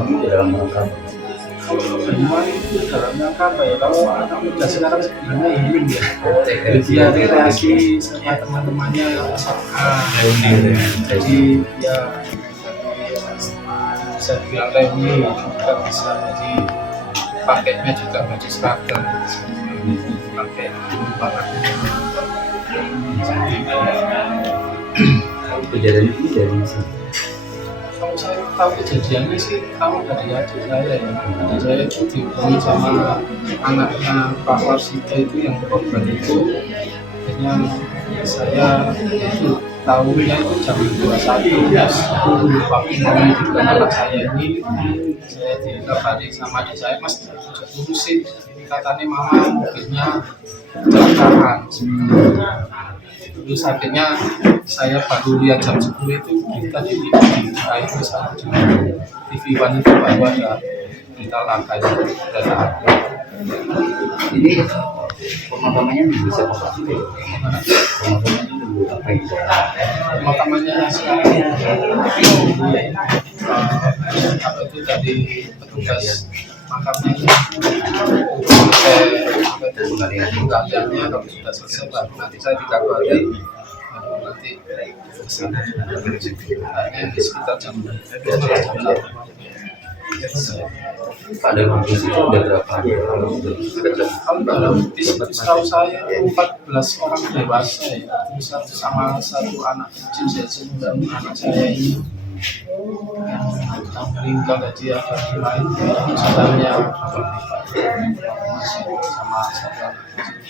teknologi dalam rangka Semua itu dalam rangka apa ya? Kalau anak muda sekarang sebenarnya ingin ya, dia relasi sama teman-temannya SMA. Jadi ya bisa dibilang reuni juga bisa. Jadi paketnya juga baju seragam, pakai banget. kejadian itu dari sini. Kalau saya tahu kejadiannya sih tahu dari adik saya ya. Adik saya itu dihubungi sama anaknya Pak Warsito itu yang korban itu. Akhirnya saya itu tahunya itu jam 21 waktu mau menghidupkan anak saya ini. Saya dikabari sama adik saya, Mas urusin katanya mama mobilnya kecelakaan. Terus akhirnya saya baru lihat jam 10 itu kita di itu sama di TV One itu baru ada berita laka itu berita laka. Ini pemakamannya bisa pemakaman apa itu? Pemakamannya sekarang apa itu dari petugas makamnya itu selesai penggaliannya, kalau sudah selesai baru nanti saya dikabari baru nanti kesana di sekitar jam 12. Pada waktu itu udah berapa hari? Kalau dalam di situ setahu saya 14 orang dewasa ya, terus sama satu anak kecil saya anak saya ini yang meninggal tadi ada lain misalnya sama satu anak kecil.